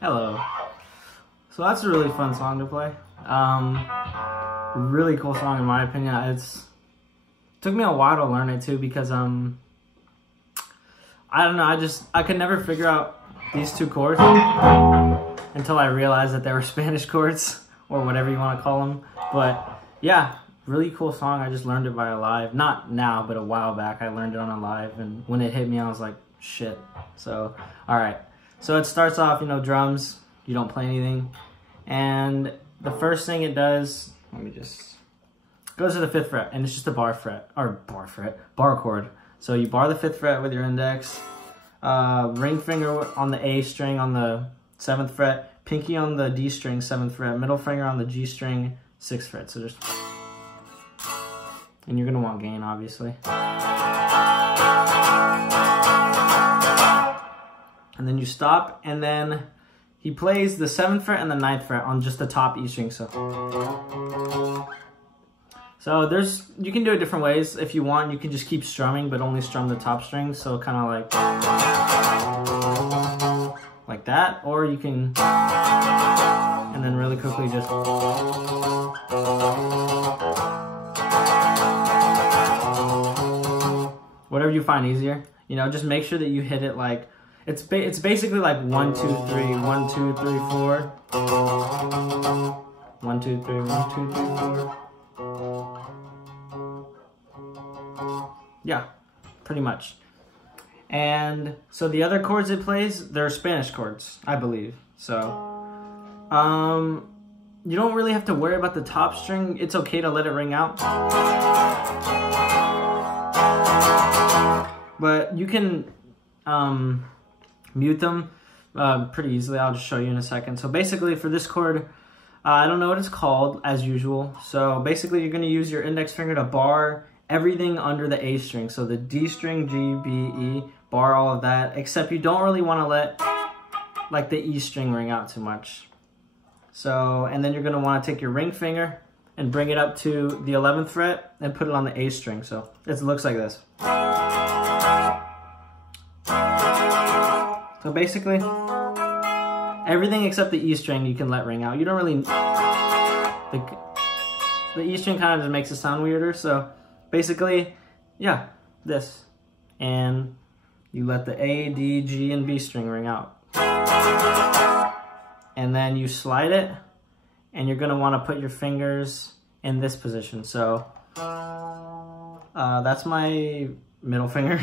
Hello. So that's a really fun song to play. Really cool song in my opinion. It took me a while to learn it too because I don't know, I could never figure out these two chords until I realized that they were Spanish chords or whatever you want to call them. But yeah, really cool song. I just learned it by a live. Not now, but a while back I learned it on a live, and when it hit me I was like, shit. So, alright. So it starts off, you know, drums, you don't play anything. And the first thing it does, goes to the 5th fret, and it's just a bar chord. So you bar the 5th fret with your index, ring finger on the A string on the 7th fret, pinky on the D string 7th fret, middle finger on the G string 6th fret. So just, and you're gonna want gain, obviously. And then you stop, and then he plays the 7th fret and the 9th fret on just the top E string. So you can do it different ways. If you want, you can just keep strumming, but only strum the top string. So kind of like that, or you can, and then really quickly just. Whatever you find easier, you know, just make sure that you hit it like, it's basically like 1, 2, 3, 1, 2, 3, 4. 1, 2, 3, 1, 2, 3, 4. Yeah, pretty much. And so the other chords it plays, they're Spanish chords, I believe. So, you don't really have to worry about the top string. It's okay to let it ring out. But you can mute them pretty easily. I'll just show you in a second. So basically for this chord, I don't know what it's called as usual. So basically you're going to use your index finger to bar everything under the A string. So the D string, G, B, E, bar all of that, except you don't really want to let like the E string ring out too much. So, and then you're going to want to take your ring finger and bring it up to the 11th fret and put it on the A string. So it looks like this. So basically, everything except the E string you can let ring out. You don't really, the E string kind of just makes it sound weirder. So basically, yeah, this. And you let the A, D, G, and B string ring out. And then you slide it, and you're gonna wanna put your fingers in this position. So that's my middle finger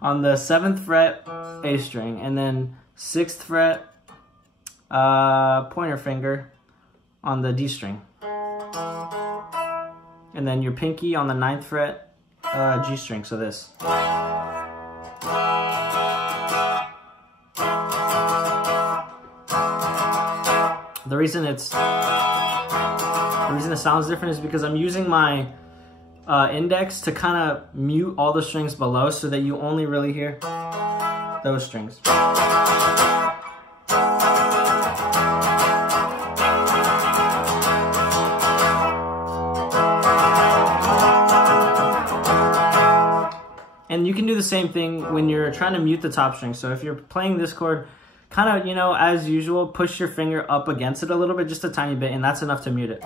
on the 7th fret A string, and then 6th fret pointer finger on the D string, and then your pinky on the 9th fret G string. So this. The reason it sounds different is because I'm using my index to kind of mute all the strings below so that you only really hear those strings. And you can do the same thing when you're trying to mute the top string. So if you're playing this chord, kind of, you know, as usual, push your finger up against it a little bit, just a tiny bit, and that's enough to mute it.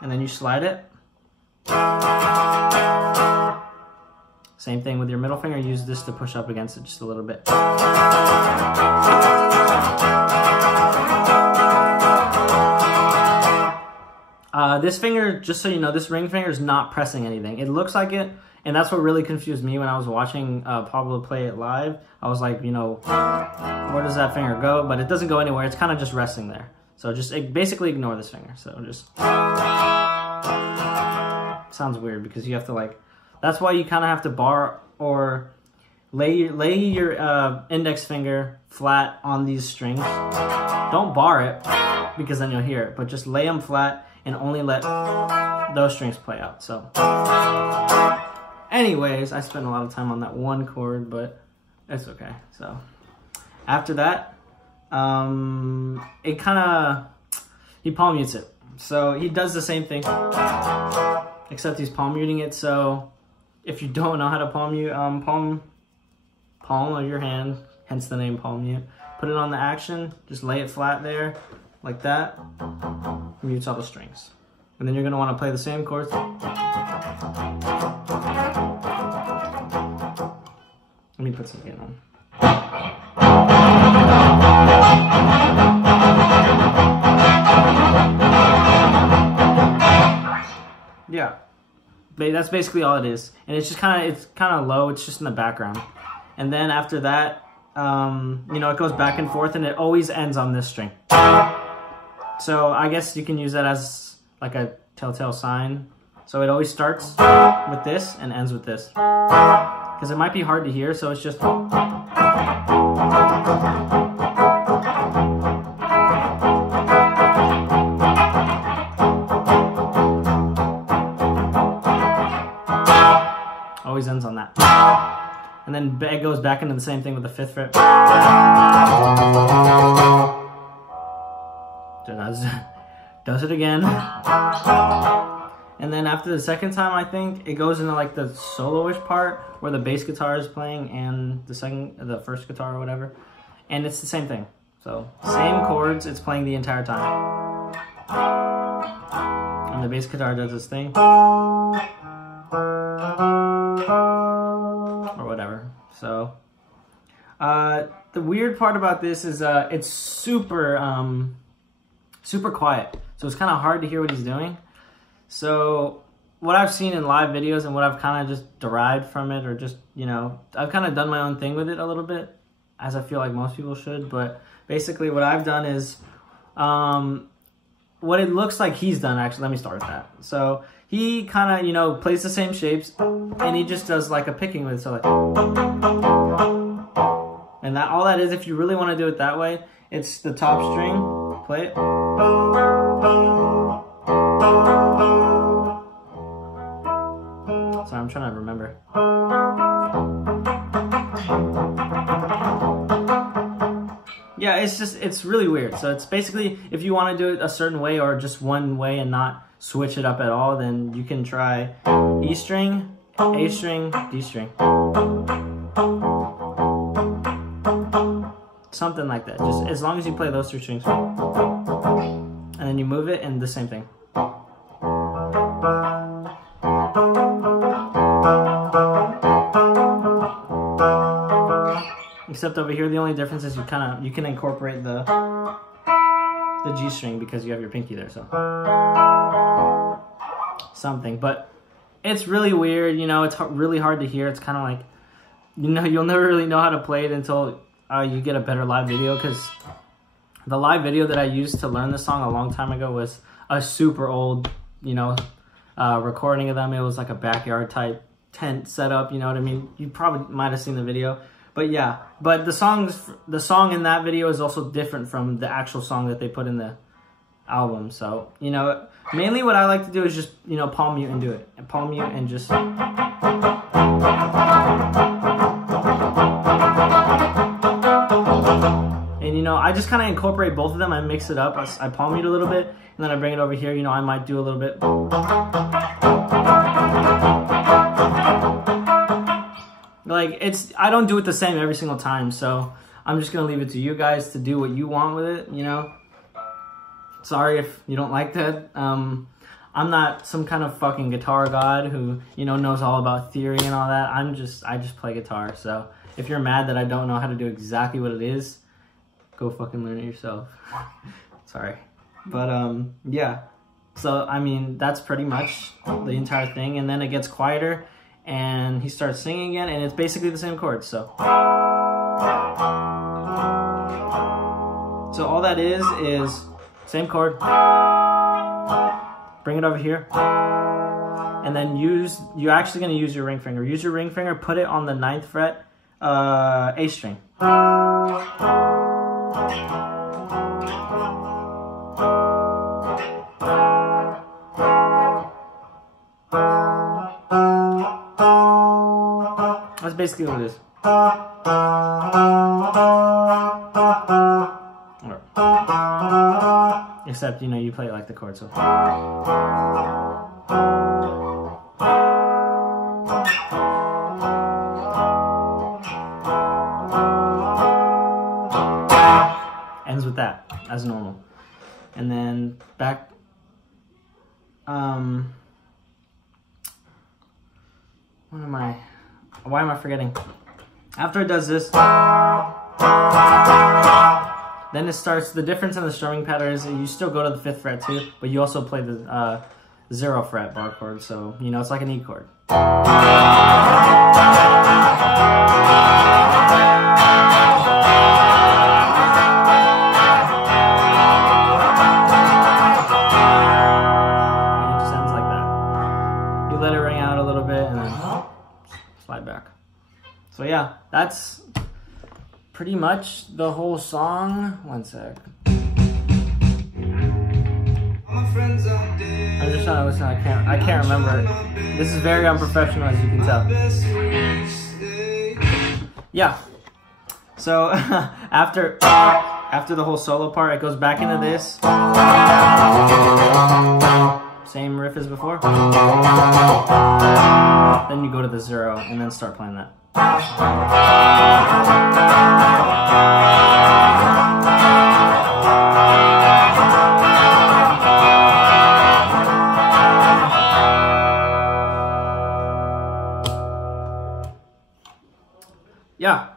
And then you slide it. Same thing with your middle finger. Use this to push up against it just a little bit. This finger, just so you know, this ring finger is not pressing anything. It looks like it, and that's what really confused me when I was watching Pablo play it live. I was like, you know, where does that finger go? But it doesn't go anywhere. It's kind of just resting there. So just basically ignore this finger. So just sounds weird because you have to like. That's why you kind of have to bar or lay your index finger flat on these strings. Don't bar it because then you'll hear it, but just lay them flat and only let those strings play out. So anyways, I spent a lot of time on that one chord, but it's okay. So after that, it kind of, he palm mutes it. So he does the same thing, except he's palm muting it. So if you don't know how to palm mute, palm of your hand, hence the name palm mute. Put it on the action, just lay it flat there, like that, mutes all the strings. And then you're gonna wanna play the same chords. Let me put some gain on. Yeah, that's basically all it is. And it's just kind of low, it's just in the background. And then after that, you know, it goes back and forth and it always ends on this string. So I guess you can use that as like a telltale sign. So it always starts with this and ends with this. Because it might be hard to hear, so it's just... always ends on that. And then it goes back into the same thing with the 5th fret. Does it again. And then after the second time, I think, it goes into like the solo-ish part where the bass guitar is playing and the first guitar or whatever. And it's the same thing. So, same chords, it's playing the entire time. And the bass guitar does its thing. Or whatever. So, the weird part about this is it's super quiet. So it's kind of hard to hear what he's doing. So what I've seen in live videos and what I've kind of just derived from it, or just, you know, I've kind of done my own thing with it a little bit, as I feel like most people should. But basically what I've done is, what it looks like he's done, actually, let me start with that. So he kind of, you know, plays the same shapes, and he just does like a picking with it. So like, and that, all that is, if you really want to do it that way, it's the top string, play it. Sorry, I'm trying to remember. Yeah, it's really weird. So it's basically, if you want to do it a certain way or just one way and not switch it up at all, then you can try E string, A string, D string. Something like that. Just as long as you play those 2 strings. And then you move it and the same thing. Except over here, the only difference is you can incorporate the G string because you have your pinky there, so something. But it's really weird, you know. It's really hard to hear. It's kind of like, you know, you'll never really know how to play it until you get a better live video. Because the live video that I used to learn this song a long time ago was a super old, you know, recording of them. It was like a backyard type tent setup, you know what I mean? You probably might have seen the video. But yeah, but the song in that video is also different from the actual song that they put in the album. So, you know, mainly what I like to do is just, you know, palm mute and do it. And palm mute and just... And, you know, I just kind of incorporate both of them. I mix it up. I palm mute a little bit, and then I bring it over here. You know, I might do a little bit... Like, I don't do it the same every single time, so I'm just going to leave it to you guys to do what you want with it, you know? Sorry if you don't like that. I'm not some kind of fucking guitar god who, you know, knows all about theory and all that. I just play guitar, so if you're mad that I don't know how to do exactly what it is, go fucking learn it yourself. Sorry. But, yeah. So, I mean, that's pretty much the entire thing, and then it gets quieter, and he starts singing again, and it's basically the same chords, so. So all that is same chord, bring it over here, and then you're actually gonna use your ring finger. Use your ring finger, put it on the 9th fret, A string. That's basically what it is. Except, you know, you play it like the chord, so. Ends with that as normal. And then back, why am I forgetting? After it does this, then it starts, the difference in the strumming pattern is you still go to the 5th fret too, but you also play the 0 fret bar chord, so, you know, it's like an E chord. So yeah, that's pretty much the whole song. One sec. I'm just trying to listen. I can't remember it. This is very unprofessional, as you can tell. Yeah. So after the whole solo part, it goes back into this. Same riff as before. Then you go to the 0 and then start playing that. Yeah.